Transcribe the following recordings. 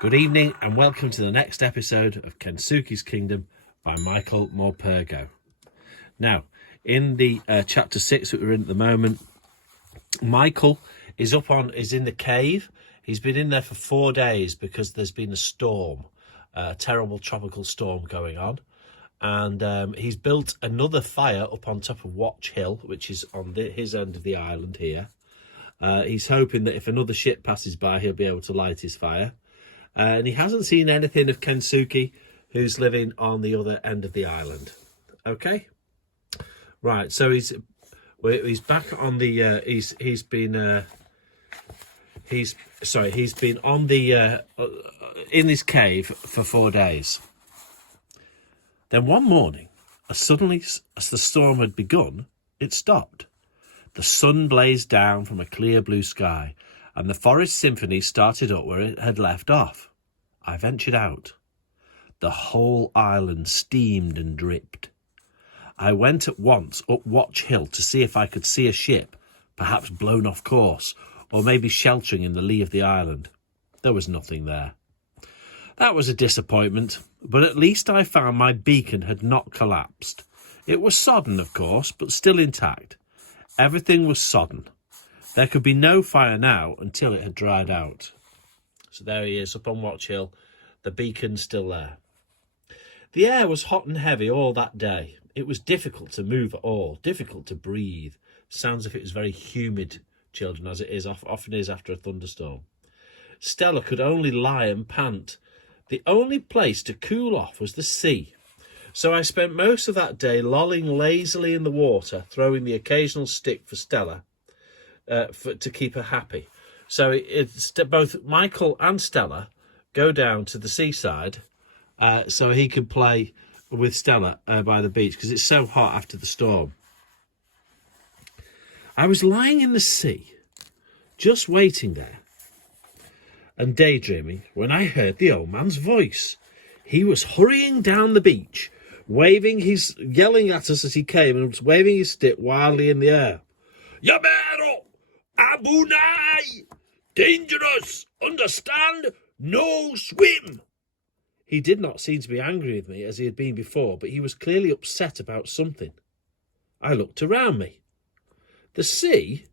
Good evening and welcome to the next episode of Kensuke's Kingdom by Michael Morpurgo. Now, in the chapter 6 that we're in at the moment, Michael is in the cave. He's been in there for 4 days because there's been a storm, a terrible tropical storm going on. And he's built another fire up on top of Watch Hill, which is on his end of the island here. He's hoping that if another ship passes by, he'll be able to light his fire. And he hasn't seen anything of Kensuke, who's living on the other end of the island. Okay, right. So he's back on the. He's been on the in this cave for 4 days. Then one morning, as the storm had begun, it stopped. The sun blazed down from a clear blue sky, and the forest symphony started up where it had left off. I ventured out. The whole island steamed and dripped. I went at once up Watch Hill to see if I could see a ship, perhaps blown off course, or maybe sheltering in the lee of the island. There was nothing there. That was a disappointment, but at least I found my beacon had not collapsed. It was sodden, of course, but still intact. Everything was sodden. There could be no fire now until it had dried out. So there he is, up on Watch Hill. The beacon's still there. The air was hot and heavy all that day. It was difficult to move at all, difficult to breathe. Sounds as if it was very humid, children, as it often is after a thunderstorm. Stella could only lie and pant. The only place to cool off was the sea. So I spent most of that day lolling lazily in the water, throwing the occasional stick for Stella to keep her happy. So both Michael and Stella go down to the seaside so he could play with Stella by the beach because it's so hot after the storm. I was lying in the sea, just waiting there and daydreaming when I heard the old man's voice. He was hurrying down the beach, yelling at us as he came and was waving his stick wildly in the air. Yabero! ABUNAI! Dangerous! Understand? No swim! He did not seem to be angry with me as he had been before, but he was clearly upset about something. I looked around me. The sea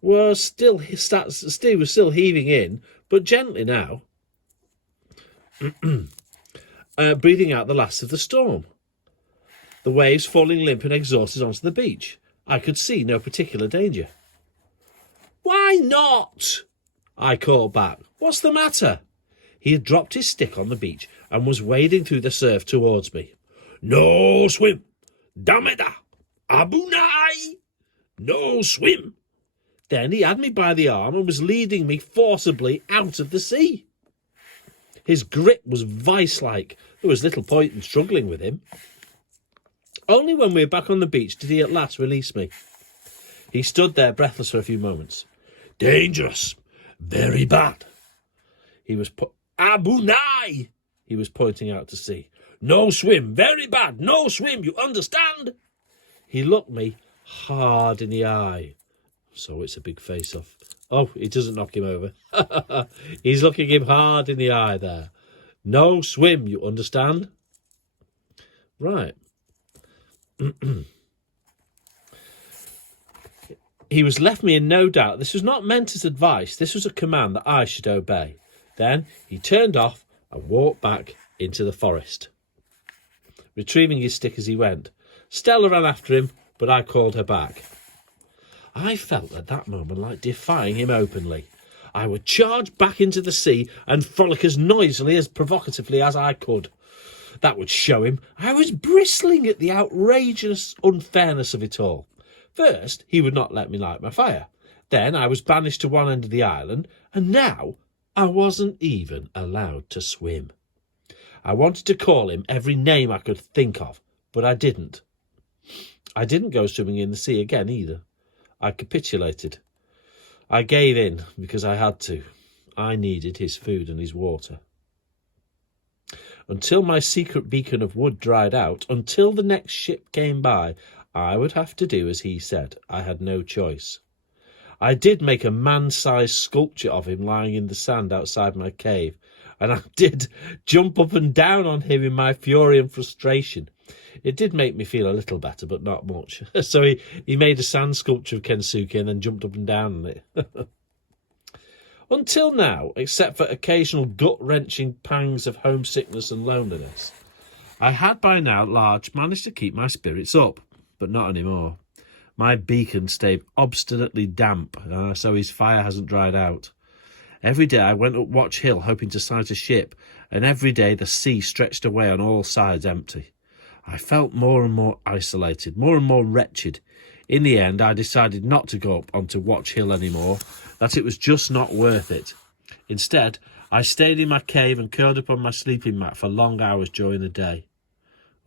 was still heaving in, but gently now, breathing out the last of the storm. The waves falling limp and exhausted onto the beach. I could see no particular danger. Why not? I called back. What's the matter? He had dropped his stick on the beach and was wading through the surf towards me. No swim. Dameda. ABUNAI. No swim. Then he had me by the arm and was leading me forcibly out of the sea. His grip was vice-like. There was little point in struggling with him. Only when we were back on the beach did he at last release me. He stood there breathless for a few moments. Dangerous. Very bad. ABUNAI! He was pointing out to sea. No swim. Very bad. No swim. You understand? He looked me hard in the eye. So it's a big face-off. Oh, he doesn't knock him over. He's looking him hard in the eye there. No swim, you understand? Right. He was left me in no doubt. This was not meant as advice. This was a command that I should obey. Then he turned off and walked back into the forest, retrieving his stick as he went. Stella ran after him, but I called her back. I felt at that moment like defying him openly. I would charge back into the sea and frolic as noisily, as provocatively as I could. That would show him I was bristling at the outrageous unfairness of it all. First, he would not let me light my fire. Then I was banished to one end of the island, and now I wasn't even allowed to swim. I wanted to call him every name I could think of, but I didn't. I didn't go swimming in the sea again either. I capitulated. I gave in because I had to. I needed his food and his water. Until my secret beacon of wood dried out, until the next ship came by, I would have to do as he said. I had no choice. I did make a man-sized sculpture of him lying in the sand outside my cave, and I did jump up and down on him in my fury and frustration. It did make me feel a little better, but not much. So he made a sand sculpture of Kensuke and then jumped up and down on it. Until now, except for occasional gut-wrenching pangs of homesickness and loneliness, I had by now large managed to keep my spirits up, but not anymore. My beacon stayed obstinately damp, so his fire hasn't dried out. Every day I went up Watch Hill hoping to sight a ship, and every day the sea stretched away on all sides empty. I felt more and more isolated, more and more wretched. In the end, I decided not to go up onto Watch Hill anymore, that it was just not worth it. Instead, I stayed in my cave and curled up on my sleeping mat for long hours during the day.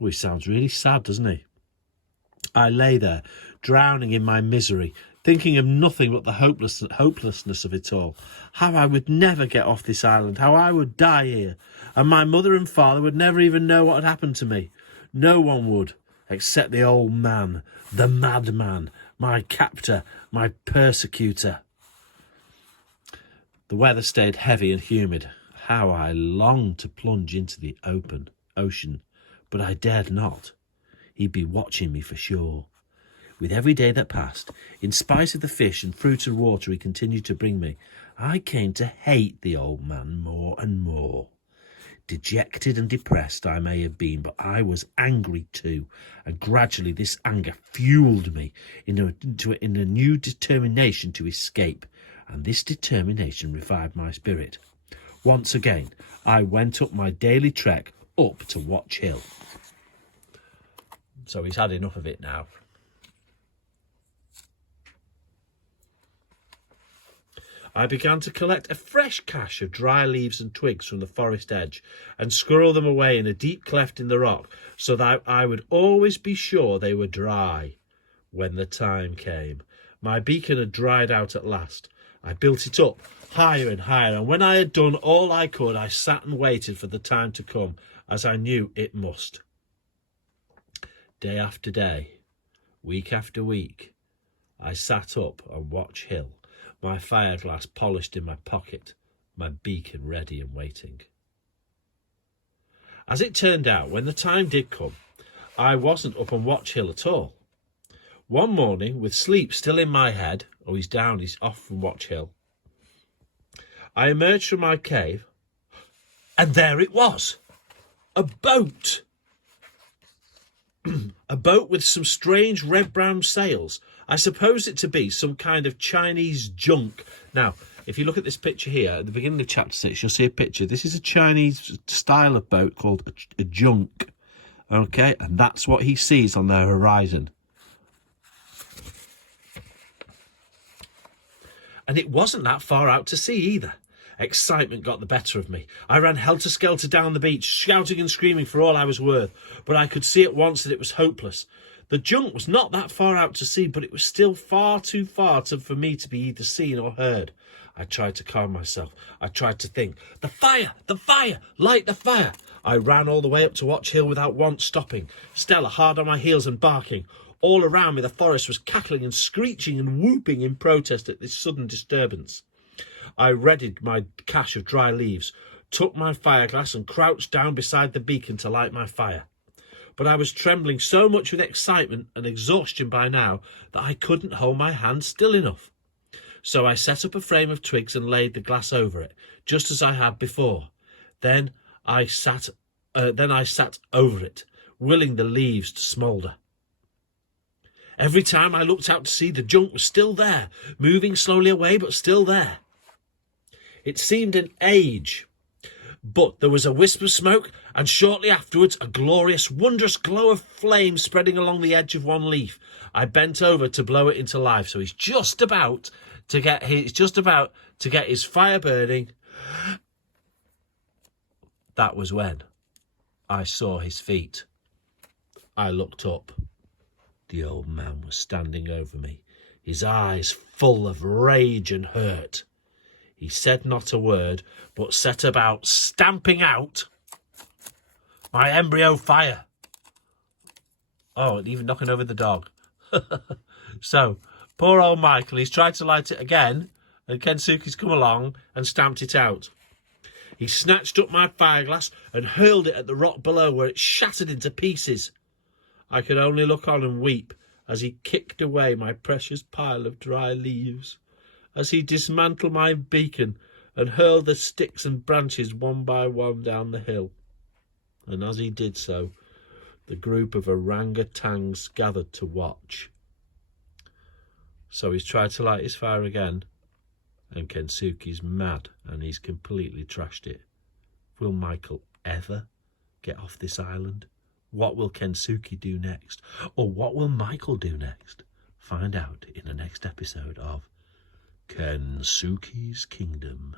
Oh, he sounds really sad, doesn't he? I lay there, drowning in my misery, thinking of nothing but the hopelessness of it all. How I would never get off this island, how I would die here, and my mother and father would never even know what had happened to me. No one would, except the old man, the madman, my captor, my persecutor. The weather stayed heavy and humid. How I longed to plunge into the open ocean, but I dared not. He'd be watching me for sure. With every day that passed, in spite of the fish and fruit and water he continued to bring me, I came to hate the old man more and more. Dejected and depressed I may have been, but I was angry too, and gradually this anger fueled me in a new determination to escape, and this determination revived my spirit. Once again, I went up my daily trek up to Watch Hill. So he's had enough of it now. I began to collect a fresh cache of dry leaves and twigs from the forest edge and squirrel them away in a deep cleft in the rock so that I would always be sure they were dry when the time came. My beacon had dried out at last. I built it up higher and higher, and when I had done all I could, I sat and waited for the time to come, as I knew it must. Day after day, week after week, I sat up on Watch Hill, my fireglass polished in my pocket, my beacon ready and waiting. As it turned out, when the time did come, I wasn't up on Watch Hill at all. One morning, with sleep still in my head, he's off from Watch Hill, I emerged from my cave, and there it was, a boat. A boat with some strange red-brown sails. I suppose it to be some kind of Chinese junk. Now, if you look at this picture here, at the beginning of chapter 6, you'll see a picture. This is a Chinese style of boat called a junk. Okay, and that's what he sees on the horizon. And it wasn't that far out to sea either. Excitement got the better of me. I ran helter-skelter down the beach, shouting and screaming for all I was worth, but I could see at once that it was hopeless. The junk was not that far out to sea, but it was still far too far for me to be either seen or heard. I tried to calm myself. I tried to think, the fire, light the fire. I ran all the way up to Watch Hill without once stopping, Stella hard on my heels and barking. All around me the forest was cackling and screeching and whooping in protest at this sudden disturbance. I readied my cache of dry leaves, took my fireglass and crouched down beside the beacon to light my fire. But I was trembling so much with excitement and exhaustion by now that I couldn't hold my hand still enough. So I set up a frame of twigs and laid the glass over it, just as I had before. Then I sat over it, willing the leaves to smoulder. Every time I looked out to sea, the junk was still there, moving slowly away, but still there. It seemed an age, but there was a wisp of smoke, and shortly afterwards a glorious, wondrous glow of flame spreading along the edge of one leaf. I bent over to blow it into life, so he's just about to get his fire burning. That was when I saw his feet. I looked up. The old man was standing over me, his eyes full of rage and hurt. He said not a word, but set about stamping out my embryo fire. Oh, and even knocking over the dog. So, poor old Michael, he's tried to light it again, and Kensuke's come along and stamped it out. He snatched up my fireglass and hurled it at the rock below, where it shattered into pieces. I could only look on and weep as he kicked away my precious pile of dry leaves, as he dismantled my beacon and hurled the sticks and branches one by one down the hill. And as he did so, the group of orangutans gathered to watch. So he's tried to light his fire again, and Kensuke's mad and he's completely trashed it. Will Michael ever get off this island? What will Kensuke do next? Or what will Michael do next? Find out in the next episode of Kensuke's Kingdom.